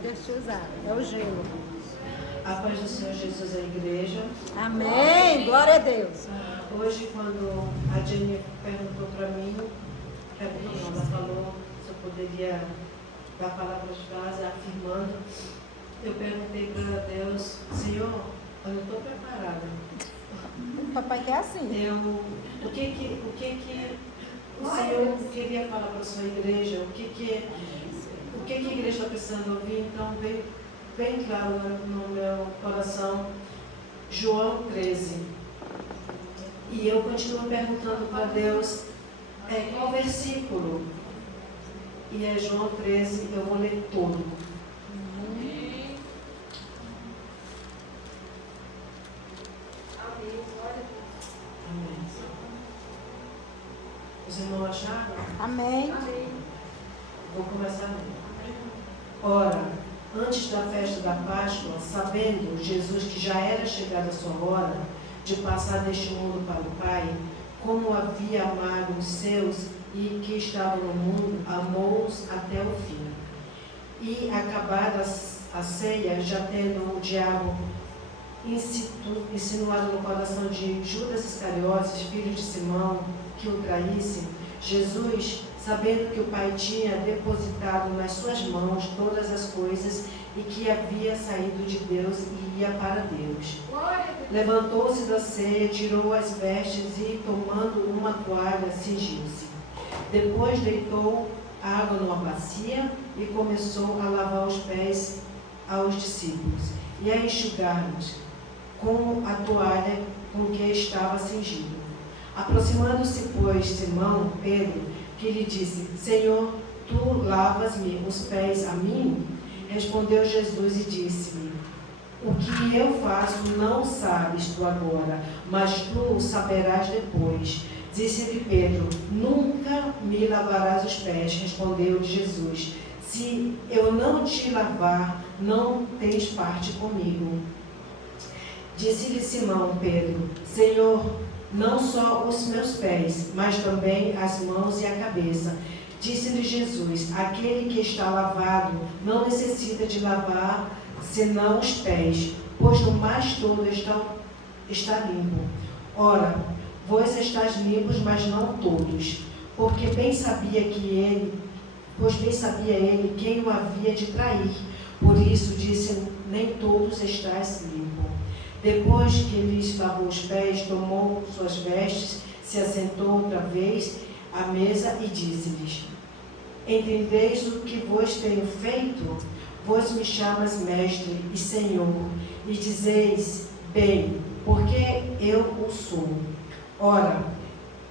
Deixa eu usar. É o gelo. A paz do Senhor Jesus à igreja. Amém. Glória a Deus. Hoje, quando a Jenny perguntou para mim, ela falou se eu poderia dar palavras frases afirmando, eu perguntei para Deus, Senhor, eu não estou preparada. O papai quer assim. O que o Senhor queria falar para a sua igreja? O que a igreja está precisando ouvir? Então, veio bem claro no meu coração, João 13. E eu continuo perguntando para Deus, qual versículo? E é João 13, eu vou ler todo. Amém. Os irmãos acharam? Amém. Vou começar. Ora, antes da festa da Páscoa, sabendo Jesus que já era chegada a sua hora de passar deste mundo para o Pai, como havia amado os seus e que estavam no mundo, amou-os até o fim. E acabada a ceia, já tendo o diabo insinuado no coração de Judas Iscariotes, filho de Simão, que o traísse, Jesus, sabendo que o Pai tinha depositado nas suas mãos todas as coisas e que havia saído de Deus e ia para Deus, levantou-se da ceia, tirou as vestes e, tomando uma toalha, cingiu-se. Depois deitou água numa bacia e começou a lavar os pés aos discípulos e a enxugar-los com a toalha com que estava cingido. Aproximando-se, pois, Simão, Pedro, que lhe disse, Senhor, tu lavas-me os pés a mim? Respondeu Jesus e disse-lhe, o que eu faço não sabes tu agora, mas tu o saberás depois. Disse-lhe Pedro, nunca me lavarás os pés. Respondeu Jesus, se eu não te lavar, não tens parte comigo. Disse-lhe Simão Pedro, Senhor, não só os meus pés, mas também as mãos e a cabeça. Disse-lhe Jesus, aquele que está lavado não necessita de lavar senão os pés, pois no mais todo está limpo. Ora, vós estáis limpos, mas não todos, porque bem sabia ele quem o havia de trair. Por isso disse, nem todos estáis limpos. Depois que lhes lavou os pés, tomou suas vestes, se assentou outra vez à mesa e disse-lhes, entendeis o que vos tenho feito? Vós me chamas mestre e senhor, e dizeis, bem, porque eu o sou. Ora,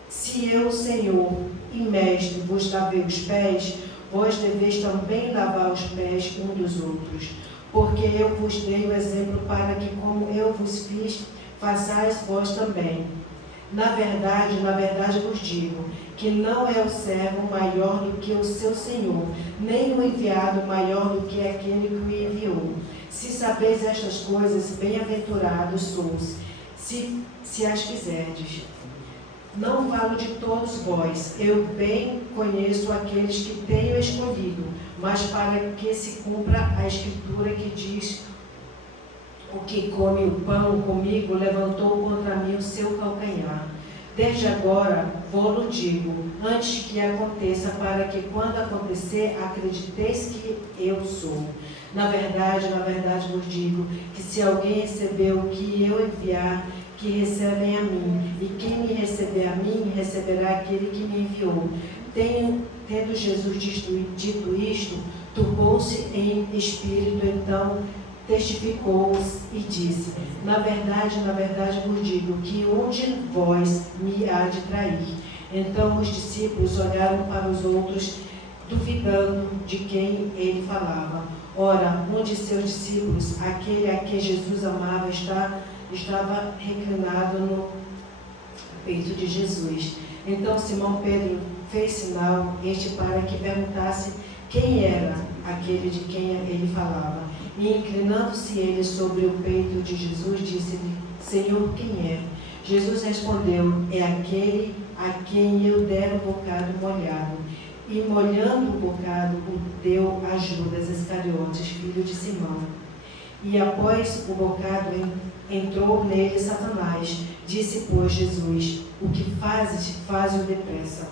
se eu, senhor e mestre, vos lavei os pés, vós deveis também lavar os pés uns dos outros. Porque eu vos dei o exemplo para que, como eu vos fiz, façais vós também. Na verdade vos digo, que não é o servo maior do que o seu senhor, nem o enviado maior do que aquele que o enviou. Se sabeis estas coisas, bem-aventurados sois, se as fizerdes. Não falo de todos vós, eu bem conheço aqueles que tenho escolhido, mas para que se cumpra a escritura que diz, o que come o pão comigo levantou contra mim o seu calcanhar. Desde agora vou-lo digo, antes que aconteça, para que quando acontecer, acrediteis que eu sou. Na verdade vos digo, que se alguém recebeu o que eu enviar, que recebem a mim, e quem me receber a mim, receberá aquele que me enviou. Tendo Jesus dito isto, turbou-se em espírito, então testificou e disse, na verdade vos digo, que um de vós me há de trair. Então os discípulos olharam para os outros, duvidando de quem ele falava. Ora, um de seus discípulos, aquele a que Jesus amava, estava reclinado no peito de Jesus. Então Simão Pedro fez sinal para que perguntasse quem era aquele de quem ele falava. E inclinando-se ele sobre o peito de Jesus, disse-lhe: Senhor, quem é? Jesus respondeu: é aquele a quem eu der o bocado molhado. E molhando o bocado, o deu a Judas Iscariotes, filho de Simão. E após o bocado entrou nele Satanás. Disse, pois, Jesus: o que fazes, faze-o depressa.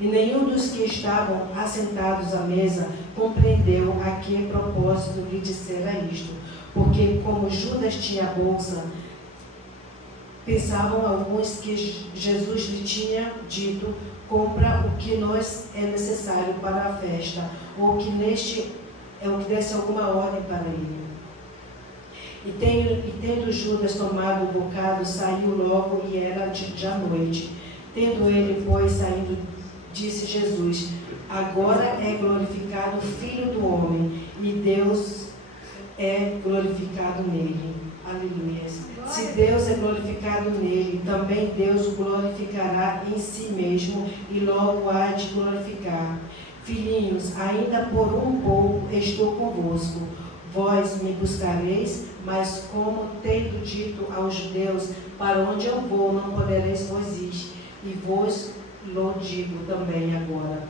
E nenhum dos que estavam assentados à mesa compreendeu a que propósito lhe dissera isto, porque como Judas tinha a bolsa, pensavam alguns que Jesus lhe tinha dito: compra o que nos é necessário para a festa, ou que neste é o que desse alguma ordem para ele. E tendo Judas tomado o bocado, saiu logo, e era já noite. Tendo ele, pois, saindo, disse Jesus: agora é glorificado o Filho do Homem, e Deus é glorificado nele. Aleluia. Se Deus é glorificado nele, também Deus o glorificará em si mesmo, e logo há de glorificar. Filhinhos, ainda por um pouco estou convosco. Vós me buscareis, mas como tendo dito aos judeus: para onde eu vou, não podereis vos ir. E vos lo digo também agora: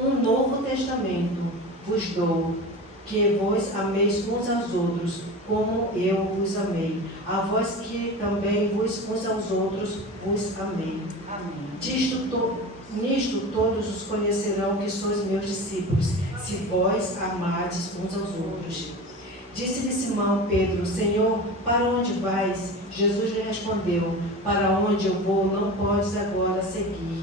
um novo testamento vos dou, que vos ameis uns aos outros, como eu vos amei. A vós que também vos uns aos outros vos amei. Amém. Nisto todos os conhecerão que sois meus discípulos, se vós amardes uns aos outros. Disse-lhe Simão Pedro: Senhor, para onde vais? Jesus lhe respondeu: para onde eu vou, não podes agora seguir.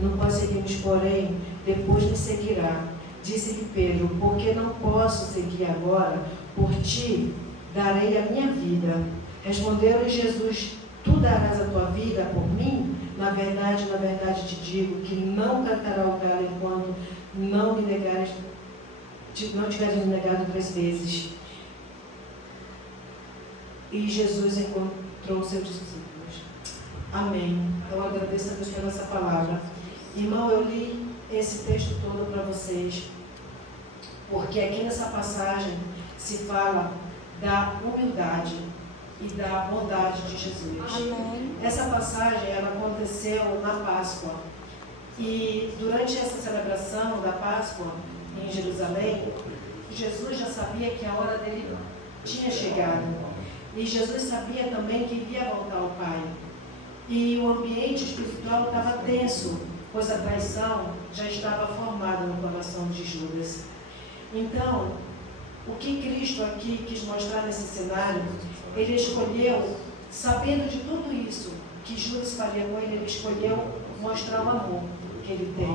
Não podes seguir-nos, porém, depois me seguirá. Disse-lhe Pedro: porque não posso seguir agora? Por ti darei a minha vida. Respondeu-lhe Jesus: tu darás a tua vida por mim? Na verdade te digo que não cantará o galo enquanto não tiveres negado 3 vezes. E Jesus encontrou seus discípulos. Amém. Eu agradeço a Deus pela essa palavra. Irmão, eu li esse texto todo para vocês, porque aqui nessa passagem se fala da humildade e da bondade de Jesus. Amém. Essa passagem, ela aconteceu na Páscoa. E durante essa celebração da Páscoa em Jerusalém, Jesus já sabia que a hora dele tinha chegado. E Jesus sabia também que iria voltar ao Pai. E o ambiente espiritual estava tenso, pois a traição já estava formada no coração de Judas. Então, o que Cristo aqui quis mostrar nesse cenário, ele escolheu, sabendo de tudo isso que Judas faria com ele, ele escolheu mostrar o amor que ele tem,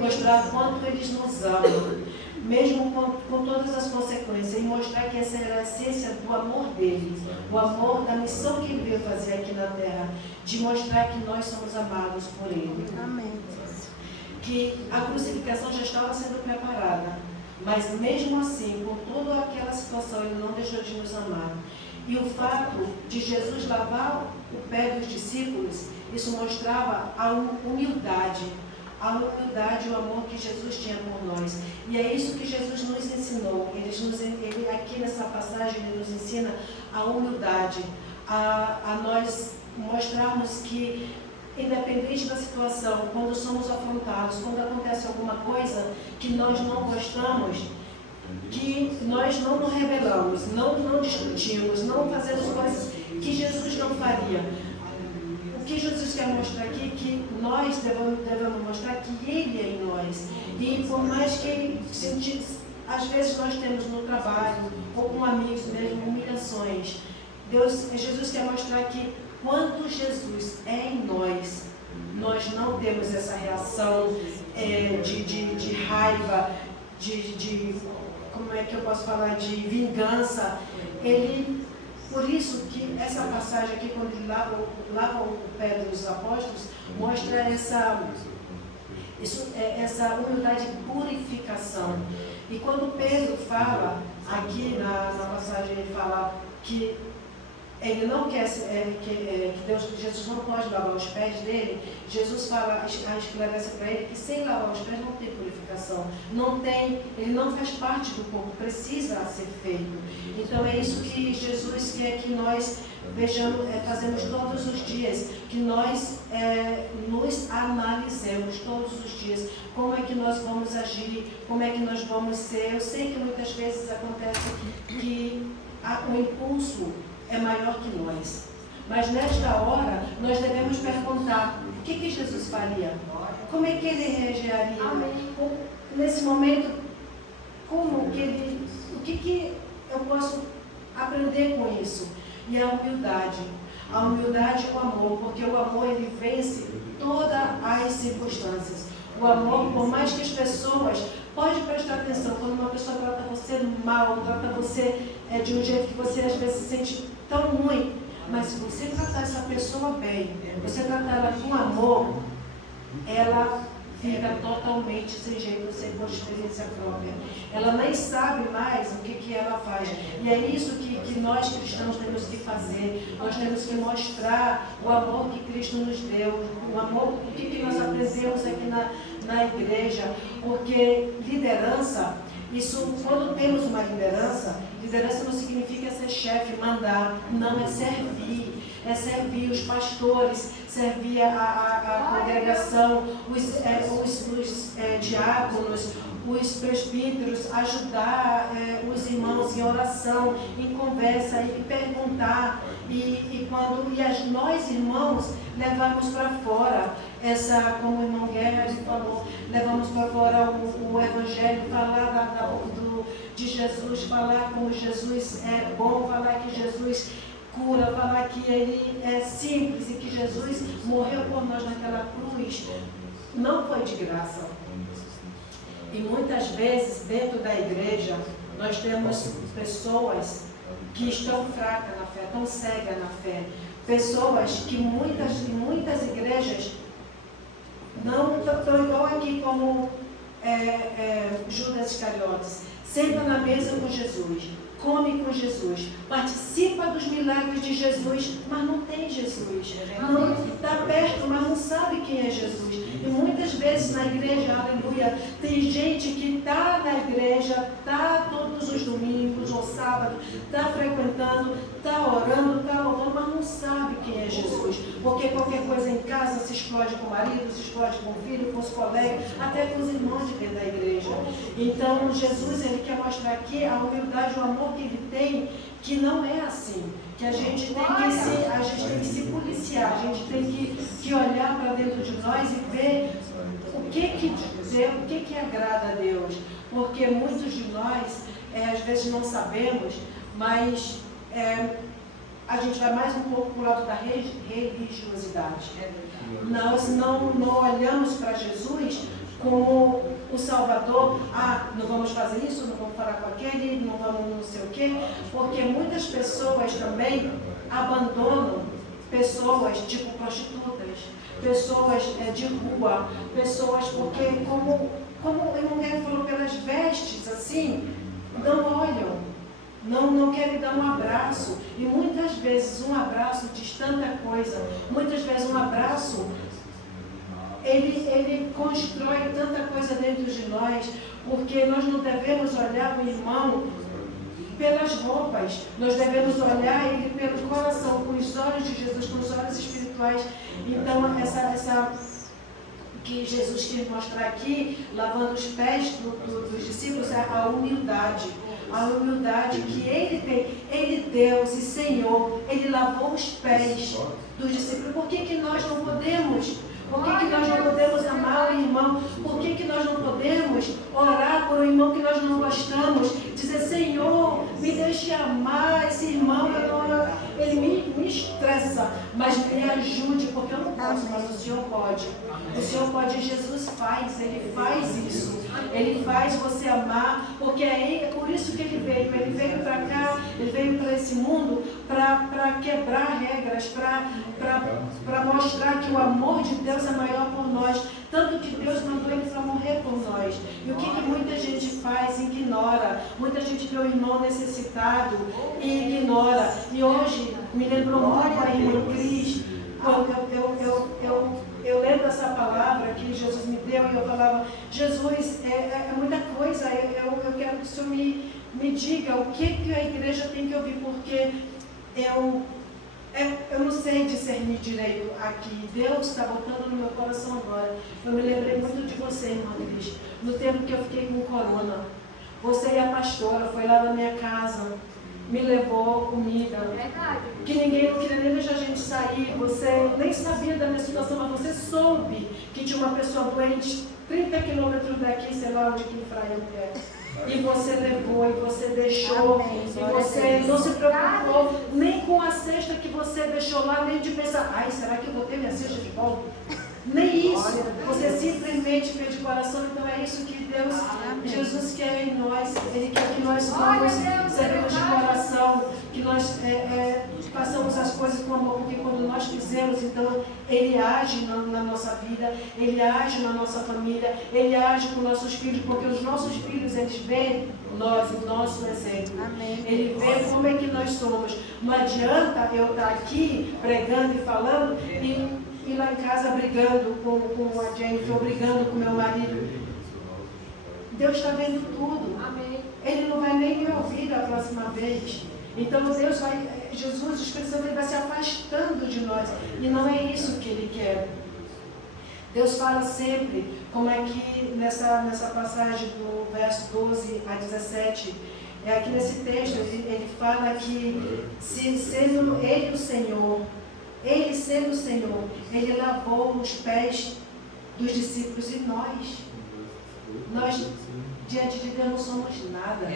mostrar quanto eles nos amam, mesmo com todas as consequências, e mostrar que essa era a essência do amor dele, o amor da missão que ele veio fazer aqui na terra, de mostrar que nós somos amados por ele. Amém. Que a crucificação já estava sendo preparada, mas mesmo assim, com toda aquela situação, ele não deixou de nos amar. E o fato de Jesus lavar o pé dos discípulos, isso mostrava a humildade e o amor que Jesus tinha por nós. E é isso que Jesus nos ensinou. Ele aqui nessa passagem, ele nos ensina a humildade, a nós mostrarmos que, independente da situação, quando somos afrontados, quando acontece alguma coisa que nós não gostamos, que nós não nos rebelamos, não discutimos, não fazemos coisas que Jesus não faria. O que Jesus quer mostrar aqui é que nós devemos mostrar que Ele é em nós. E por mais que às vezes nós temos no trabalho, ou com amigos mesmo, humilhações, Jesus quer mostrar que quando Jesus é em nós, nós não temos essa reação de raiva, como é que eu posso falar, de vingança. Por isso que essa passagem aqui, quando ele lava o pé dos apóstolos, mostra essa humildade de purificação. E quando Pedro fala, aqui na passagem ele fala que ele não quer que Jesus não pode lavar os pés dele. Jesus fala, esclarece para ele que sem lavar os pés não tem purificação, ele não faz parte do corpo, precisa ser feito. Então é isso que Jesus quer que nós vejamos, fazemos todos os dias, que nós nos analisemos todos os dias, como é que nós vamos agir, como é que nós vamos ser. Eu sei que muitas vezes acontece que o impulso é maior que nós, mas nesta hora nós devemos perguntar: o que Jesus faria? Como é que ele reagiria? Nesse momento, o que eu posso aprender com isso? E a humildade e o amor, porque o amor ele vence todas as circunstâncias. O amor, por mais que as pessoas, pode prestar atenção, quando uma pessoa trata você mal, trata você de um jeito que você às vezes se sente tão ruim, mas se você tratar essa pessoa bem, você tratar ela com amor, ela fica totalmente sem jeito, sem boa experiência própria. Ela nem sabe mais o que ela faz. E é isso que nós cristãos temos que fazer. Nós temos que mostrar o amor que Cristo nos deu, o amor, o que nós aprendemos aqui na igreja. Porque liderança, isso, quando temos uma liderança não significa ser chefe, mandar, não, é servir os pastores, servir a congregação, os diáconos, os presbíteros, ajudar os irmãos em oração, em conversa, e perguntar, nós irmãos levamos para fora como o irmão Guerra falou, levamos para fora o Evangelho, falar de Jesus, falar como Jesus é bom, falar que Jesus cura, falar que ele é simples e que Jesus morreu por nós naquela cruz. Não foi de graça. E muitas vezes dentro da igreja nós temos pessoas que estão fracas na fé, estão cegas na fé. Pessoas que muitas igrejas não estão igual aqui como Judas Iscariotes. Senta na mesa com Jesus, come com Jesus, participa dos milagres de Jesus, mas não tem Jesus. Não está perto, mas não sabe quem é Jesus. E muitas vezes na igreja, aleluia, tem gente que está na igreja, está todos os domingos ou sábado, está frequentando, está orando, mas não sabe quem é Jesus. Porque qualquer coisa em casa se explode com o marido, se explode com o filho, com os colegas, até com os irmãos de dentro da igreja. Então Jesus, ele quer mostrar aqui a humildade, o amor que ele tem, que não é assim. Que a gente tem que se policiar, a gente tem que olhar para dentro de nós e ver o que agrada a Deus. Porque muitos de nós, às vezes não sabemos, mas a gente vai mais um pouco para o lado da religiosidade. Nós não olhamos para Jesus como o Salvador. Não vamos fazer isso, não vamos falar com aquele, não vamos não sei o quê, porque muitas pessoas também abandonam pessoas tipo prostitutas, pessoas de rua, pessoas porque, como o irmão Guerra falou, pelas vestes assim, não olham, não querem dar um abraço, e muitas vezes um abraço diz tanta coisa, muitas vezes um abraço ele constrói tanta coisa dentro de nós, porque nós não devemos olhar o irmão pelas roupas, nós devemos olhar ele pelo coração, com os olhos de Jesus, com os olhos espirituais. Então, essa que Jesus quis mostrar aqui, lavando os pés dos discípulos, é a humildade. A humildade que ele tem. Ele, Deus e Senhor, ele lavou os pés dos discípulos. Por que nós não podemos? Por que nós não podemos amar o irmão? Por que nós não podemos orar por um irmão que nós não gostamos? Dizer, Senhor, me deixe amar esse irmão, ele me estressa, mas me ajude, porque eu não posso, mas o Senhor pode. O Senhor pode, Jesus faz, Ele faz isso. Ele faz você amar, porque é por isso que Ele veio. Ele veio para cá, Ele veio para esse mundo para quebrar regras, para mostrar que o amor de Deus é maior por nós. Tanto que Deus mandou Ele para morrer por nós. E o que muita gente faz? Ignora. Muita gente vê o irmão necessitado e ignora. E hoje me lembrou muito a irmã Cris, quando eu lendo essa palavra que Jesus me deu e eu falava, Jesus, é muita coisa, eu quero que o Senhor me diga o que a igreja tem que ouvir, porque eu não sei discernir direito aqui. Deus está botando no meu coração agora. Eu me lembrei muito de você, irmã Cris, no tempo que eu fiquei com corona. Você e a pastora foi lá na minha casa, me levou comida. Verdade. Que ninguém não queria nem deixar a gente sair. Você nem sabia da minha situação, mas você soube que tinha uma pessoa doente 30 quilômetros daqui, sei lá onde que em Fraia é. E você levou, e você deixou, amém, e você não se preocupou nem com a cesta que você deixou lá, nem de pensar, ai, será que eu vou ter minha cesta de volta? Nem isso, você simplesmente fez de coração. Então é isso que Deus, Jesus quer em nós. Ele quer que nós seremos de coração, que nós façamos as coisas com amor, porque quando nós fizemos, então Ele age na nossa vida, Ele age na nossa família, Ele age com nossos filhos, porque os nossos filhos, eles veem nós, o nosso exemplo. Amém. Ele vê como é que nós somos. Não adianta eu estar aqui pregando e falando e lá em casa brigando com a Jennifer, ou brigando com meu marido. Deus está vendo tudo. Amém. Ele não vai nem me ouvir da próxima vez. Então Jesus, o Espírito Santo, ele vai se afastando de nós. E não é isso que Ele quer. Deus fala sempre, como aqui nessa passagem do verso 12 a 17, aqui nesse texto, ele fala que sendo Ele o Senhor, Ele sendo o Senhor, Ele lavou os pés dos discípulos e nós diante de Deus não somos nada.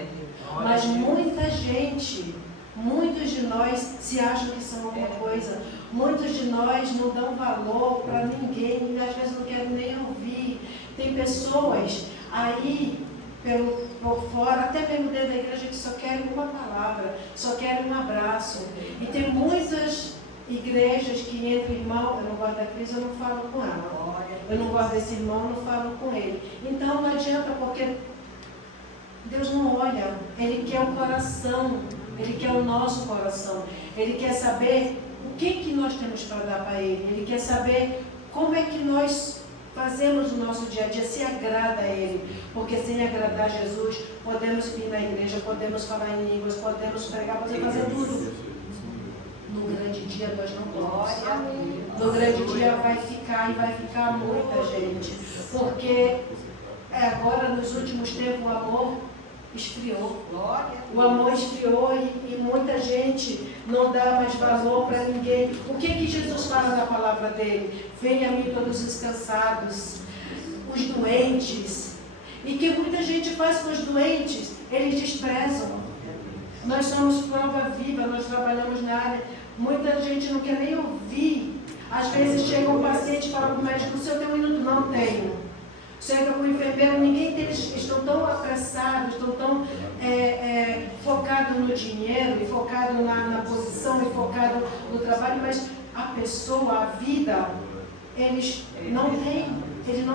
Mas muita gente, muitos de nós se acham que são alguma coisa. Muitos de nós não dão valor para ninguém, e às vezes não querem nem ouvir. Tem pessoas aí por fora, até mesmo dentro da igreja, que só querem uma palavra, só querem um abraço. E tem muitas igrejas que entra irmão, eu não gosto da Cris, eu não falo com ela. Eu não gosto desse irmão, eu não falo com ele. Então não adianta, porque Deus não olha, Ele quer o coração, Ele quer o nosso coração. Ele quer saber o que nós temos para dar para Ele. Ele quer saber como é que nós fazemos o nosso dia a dia, se agrada a Ele. Porque sem agradar a Jesus, podemos vir na igreja, podemos falar em línguas, podemos pregar, podemos fazer tudo. No grande dia nós não vamos. No grande dia vai ficar muita gente. Porque agora, nos últimos tempos, o amor esfriou. O amor esfriou e muita gente não dá mais valor para ninguém. O que Jesus fala na palavra dele? Venha a mim todos os cansados, os doentes. E que muita gente faz com os doentes, eles desprezam. Nós somos prova viva, nós trabalhamos na área. Muita gente não quer nem ouvir. Às vezes chega um paciente e fala para o médico, o senhor tem um minuto? Não tenho. Chega para o enfermeiro, ninguém deles estão tão apressados, estão tão focados no dinheiro, e focados na posição, e focados no trabalho, mas a pessoa, a vida, eles não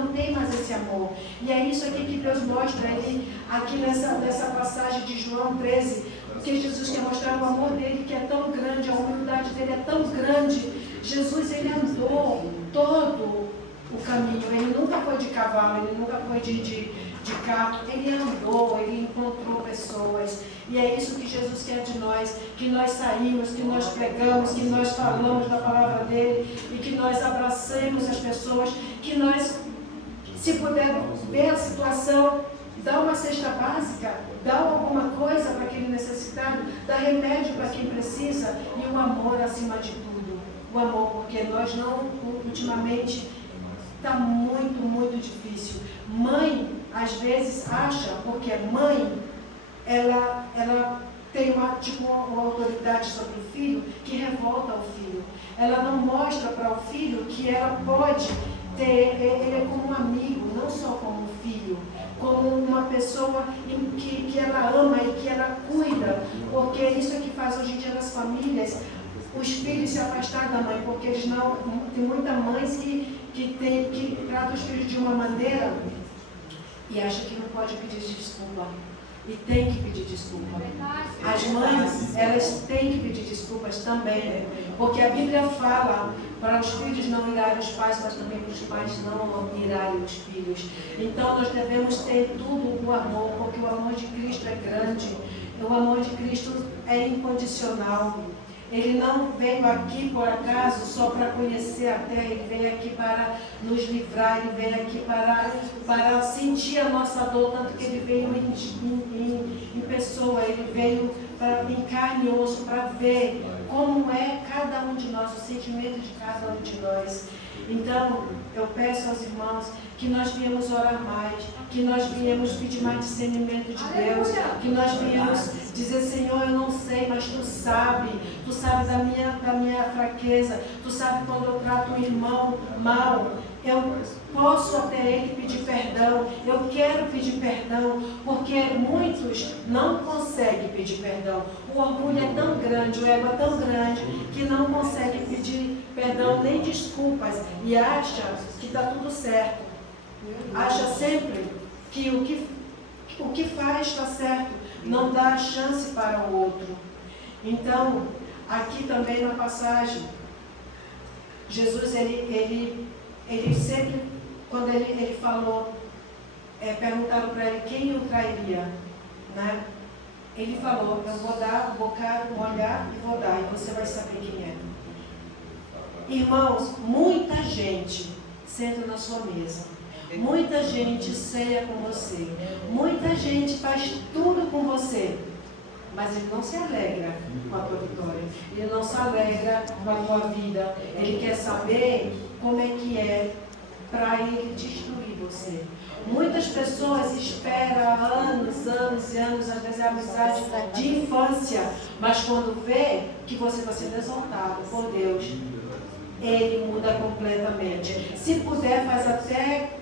têm mais esse amor. E é isso aqui que Deus mostra aqui nessa passagem de João 13, porque Jesus quer mostrar o amor dele, que é tão grande, a humildade dele é tão grande. Jesus, ele andou todo o caminho, ele nunca foi de cavalo, ele nunca foi de carro, ele andou, ele encontrou pessoas. E é isso que Jesus quer de nós, que nós saímos, que nós pregamos, que nós falamos da palavra dele, e que nós abracemos as pessoas, que nós, se puder ver a situação, dá uma cesta básica, dá alguma coisa para aquele necessitado, dá remédio para quem precisa, e o amor acima de tudo. O amor, porque nós não, ultimamente, está muito, muito difícil. Mãe, às vezes, acha, porque mãe, ela tem uma autoridade sobre o filho que revolta o filho. ela não mostra para o filho que ela pode ter, ele é como um amigo, não só como um filho, como uma pessoa que ela ama e que ela cuida, porque isso é que faz hoje em dia nas famílias os filhos se afastar da mãe, porque eles não, tem muitas mães que tratam os filhos de uma maneira e acha que não pode pedir desculpa. E tem que pedir desculpa. As mães, elas têm que pedir desculpas também, porque a Bíblia fala para os filhos não irarem os pais, mas também para os pais não irarem os filhos. Então nós devemos ter tudo o amor, porque o amor de Cristo é grande, o amor de Cristo é incondicional. Ele não veio aqui por acaso só para conhecer a terra, ele veio aqui para nos livrar, ele veio aqui para sentir a nossa dor, tanto que ele veio em pessoa, ele veio em carne e osso para ver como é cada um de nós, o sentimento de cada um de nós. Então, eu peço aos irmãos que nós viemos orar mais, que nós viemos pedir mais discernimento de Deus, que nós viemos dizer, Senhor, eu não sei, mas Tu sabe da minha fraqueza, Tu sabe quando eu trato um irmão mal, eu posso até ele pedir perdão, eu quero pedir perdão, porque muitos não conseguem pedir perdão. O orgulho é tão grande, o ego é tão grande, que não conseguem pedir perdão nem desculpas e acha que está tudo certo. Acha sempre que o que faz está certo, não dá chance para o outro. Então, aqui também na passagem, Jesus, ele sempre, quando ele falou, perguntaram para ele quem o trairia, né? Ele falou, eu vou dar um bocado, um olhar e vou dar, e você vai saber quem é. Irmãos, muita gente senta na sua mesa. Muita gente ceia com você. Muita gente faz tudo com você. Mas ele não se alegra com a tua vitória. Ele não se alegra com a tua vida. Ele quer saber como é que é para ele destruir você. Muitas pessoas esperam anos e anos, às vezes é amizade de infância. Mas quando vê que você está sendo exaltado por Deus, ele muda completamente. Se puder, faz até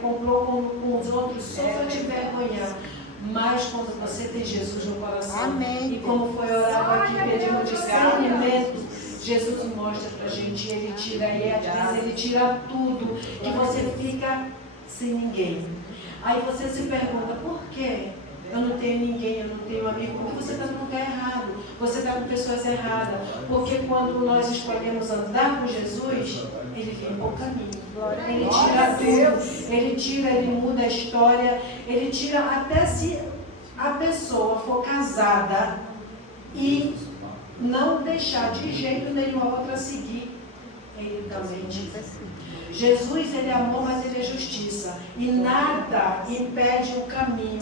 comprou com os outros só para te vergonhar. Mas quando você tem Jesus no coração, amém, e como foi orado aqui, pedindo discernimento, Jesus mostra pra gente, ele tira, e às vezes ele tira tudo, que você fica sem ninguém. Aí você se pergunta, por quê? Eu não tenho ninguém, eu não tenho amigo, porque você está no lugar errado, você está com pessoas erradas. Porque quando nós escolhemos andar com Jesus, ele limpa o caminho. Ele tira tudo, ele muda a história, ele tira até se a pessoa for casada e não deixar de jeito nenhum a outra seguir, ele também tira. Jesus, ele é amor, mas ele é justiça. E nada impede o caminho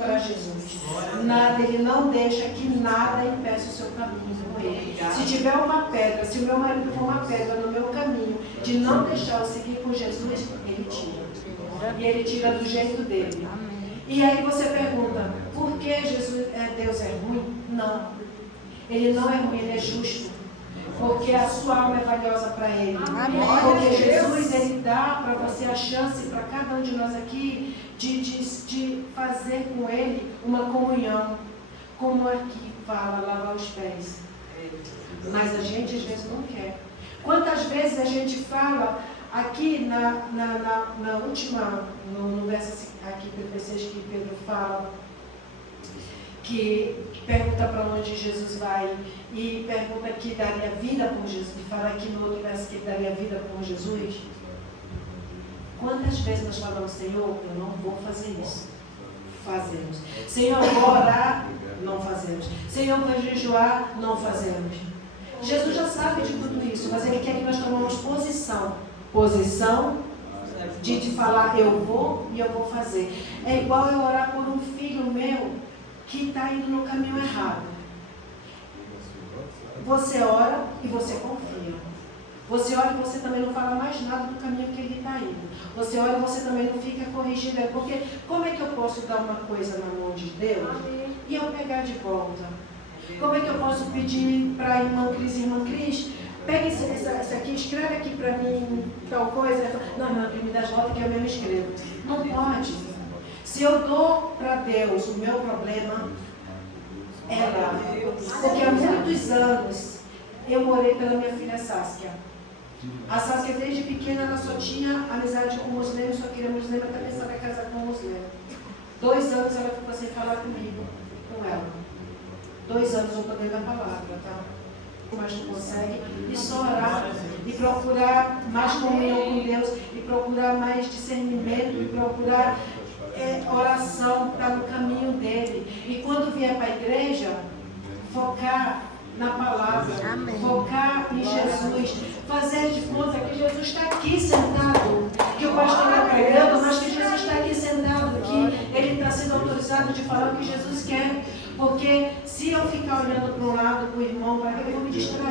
para Jesus. Nada, ele não deixa que nada impeça o seu caminho com ele. Se tiver uma pedra, se o meu marido for uma pedra no meu caminho, de não deixar eu seguir com Jesus, ele tira. E ele tira do jeito dele. E aí você pergunta, por que Deus é ruim? Não. Ele não é ruim, ele é justo. Porque a sua alma é valiosa para Ele. Amém. Porque Jesus, Ele dá para você a chance, para cada um de nós aqui, de fazer com Ele uma comunhão. Como aqui fala, lavar os pés. Mas a gente às vezes não quer. Quantas vezes a gente fala, aqui na última, no verso aqui, que Pedro fala, que pergunta para onde Jesus vai e pergunta que daria vida por Jesus, e fala aqui no outro verso que daria vida por Jesus. Quantas vezes nós falamos, Senhor, eu não vou fazer isso? Fazemos. Senhor, eu vou orar? Não fazemos. Senhor, eu vou jejuar? Não fazemos. Jesus já sabe de tudo isso, mas Ele quer que nós tomemos posição. Posição de falar, eu vou e eu vou fazer. É igual eu orar por um filho meu que está indo no caminho errado. Você ora e você confia. Você ora e você também não fala mais nada do caminho que ele está indo. Você ora e você também não fica corrigindo. Porque como é que eu posso dar uma coisa na mão de Deus e eu pegar de volta? Como é que eu posso pedir para a irmã Cris, pega escreve aqui para mim tal coisa. Não, irmã, me dá as voltas que eu mesmo escrevo. Não pode. Se eu dou para Deus o meu problema, é lá. Porque há muitos anos eu orei pela minha filha Saskia. A Saskia, desde pequena, ela só tinha amizade com muçulmano, só queria muçulmano, até pensava em casar com muçulmano. 2 anos ela ficou sem falar comigo, com ela. 2 anos eu poder da palavra, tá? Mas tu consegue, e só orar, e procurar mais comunhão com Deus, e procurar mais discernimento, e procurar oração para no caminho dele. E quando vier para a igreja, focar na palavra, Amém. Focar em Jesus, fazer de conta que Jesus está aqui sentado, que o pastor está pregando, mas que Jesus está aqui sentado, que ele está sendo autorizado de falar o que Jesus quer, porque se eu ficar olhando para um lado, para o irmão, eu vou me distrair.